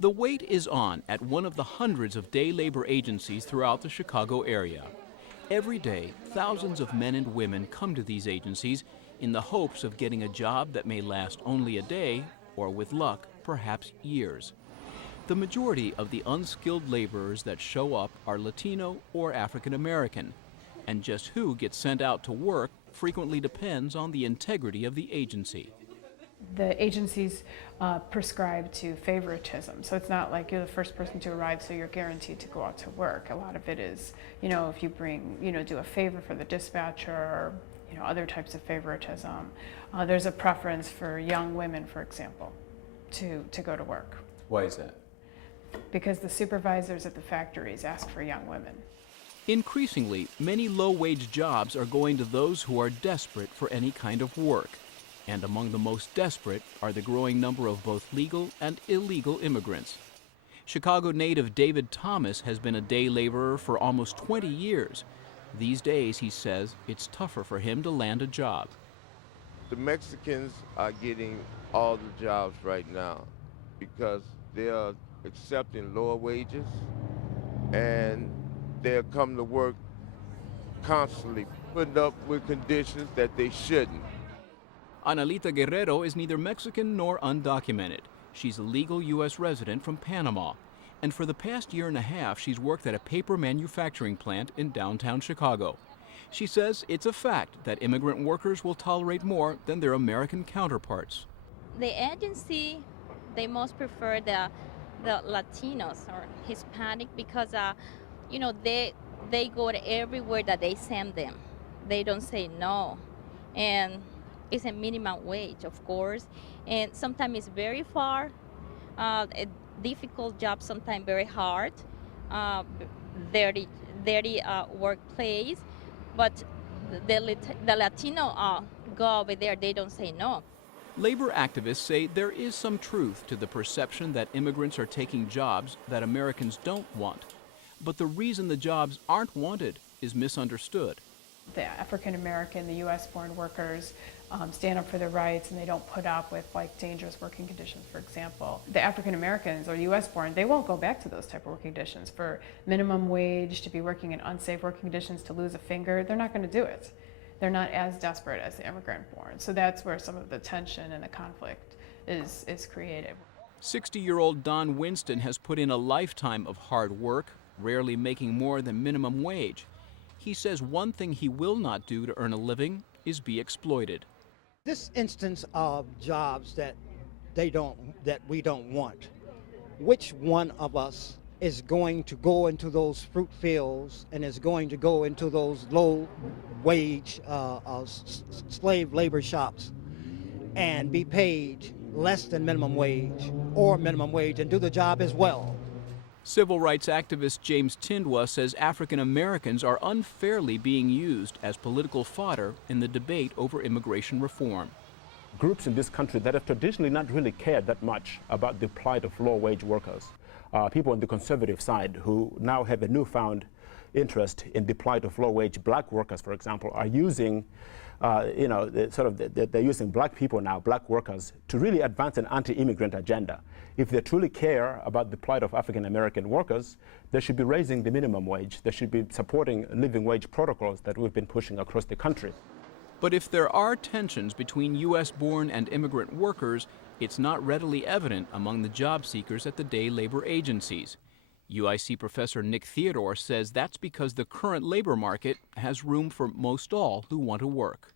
The wait is on at one of the hundreds of day labor agencies throughout the Chicago area. Every day, thousands of men and women come to these agencies in the hopes of getting a job that may last only a day, or with luck, perhaps years. The majority of the unskilled laborers that show up are Latino or African American, and just who gets sent out to work frequently depends on the integrity of the agency. The agencies prescribe to favoritism, so it's not like you're the first person to arrive, so you're guaranteed to go out to work. A lot of it is, if you bring, do a favor for the dispatcher, or, other types of favoritism. There's a preference for young women, for example, to go to work. Why is that? Because the supervisors at the factories ask for young women. Increasingly, many low-wage jobs are going to those who are desperate for any kind of work. And among the most desperate are the growing number of both legal and illegal immigrants. Chicago native David Thomas has been a day laborer for almost 20 years. These days, he says, it's tougher for him to land a job. The Mexicans are getting all the jobs right now because they are accepting lower wages and they're coming to work constantly, putting up with conditions that they shouldn't. Analita Guerrero is neither Mexican nor undocumented. She's a legal U.S. resident from Panama. And for the past year and a half, she's worked at a paper manufacturing plant in downtown Chicago. She says it's a fact that immigrant workers will tolerate more than their American counterparts. The agency, they most prefer the Latinos or Hispanic because, they go to everywhere that they send them. They don't say no. And it's a minimum wage, of course, and sometimes it's very far, a difficult job, sometimes very hard, dirty workplace, but the Latino go over there, they don't say no. Labor activists say there is some truth to the perception that immigrants are taking jobs that Americans don't want, but the reason the jobs aren't wanted is misunderstood. The African American, the U.S.-born workers stand up for their rights, and they don't put up with dangerous working conditions, for example. The African Americans or U.S.-born, they won't go back to those type of working conditions. For minimum wage, to be working in unsafe working conditions, to lose a finger, they're not going to do it. They're not as desperate as the immigrant-born. So that's where some of the tension and the conflict is created. 60-year-old Don Winston has put in a lifetime of hard work, rarely making more than minimum wage. He says one thing he will not do to earn a living is be exploited. This instance of jobs that we don't want, which one of us is going to go into those fruit fields and is going to go into those low-wage slave labor shops and be paid less than minimum wage or minimum wage and do the job as well? Civil rights activist James Tindwa says African Americans are unfairly being used as political fodder in the debate over immigration reform. Groups in this country that have traditionally not really cared that much about the plight of low-wage workers, people on the conservative side who now have a newfound interest in the plight of low-wage black workers, for example, are using they're using black people now, black workers, to really advance an anti-immigrant agenda. If they truly care about the plight of African American workers, they should be raising the minimum wage. They should be supporting living wage protocols that we've been pushing across the country. But if there are tensions between U.S.-born and immigrant workers, it's not readily evident among the job seekers at the day labor agencies. UIC professor Nick Theodore says that's because the current labor market has room for most all who want to work.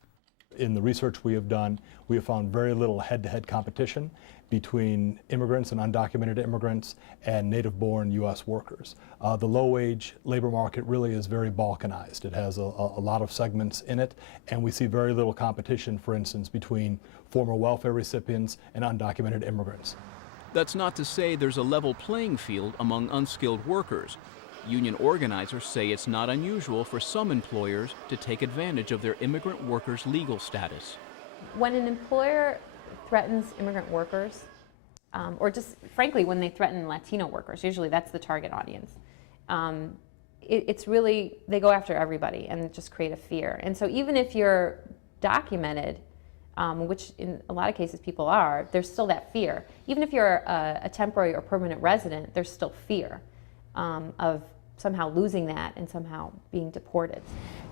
In the research we have done, we have found very little head-to-head competition between immigrants and undocumented immigrants and native-born U.S. workers. The low-wage labor market really is very balkanized. It has a lot of segments in it, and we see very little competition, for instance, between former welfare recipients and undocumented immigrants. That's not to say there's a level playing field among unskilled workers. Union organizers say it's not unusual for some employers to take advantage of their immigrant workers' legal status. When an employer threatens immigrant workers, or just frankly when they threaten Latino workers, usually that's the target audience, it's really, they go after everybody and just create a fear. And so even if you're documented, which in a lot of cases people are, there's still that fear. Even if you're a temporary or permanent resident, there's still fear of somehow losing that and somehow being deported.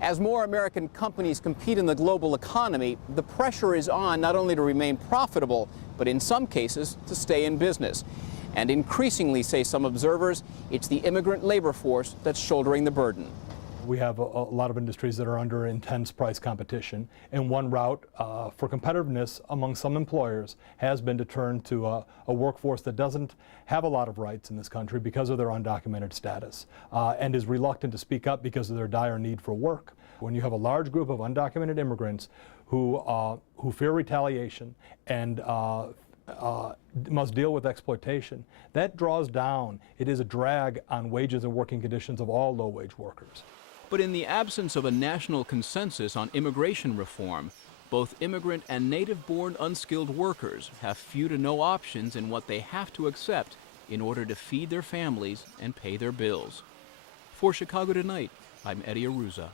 As more American companies compete in the global economy, the pressure is on not only to remain profitable, but in some cases to stay in business. And increasingly, say some observers, it's the immigrant labor force that's shouldering the burden. We have a lot of industries that are under intense price competition, and one route for competitiveness among some employers has been to turn to a workforce that doesn't have a lot of rights in this country because of their undocumented status, and is reluctant to speak up because of their dire need for work. When you have a large group of undocumented immigrants who fear retaliation and must deal with exploitation, that draws down, it is a drag on wages and working conditions of all low-wage workers. But in the absence of a national consensus on immigration reform, both immigrant and native-born unskilled workers have few to no options in what they have to accept in order to feed their families and pay their bills. For Chicago Tonight, I'm Eddie Arruza.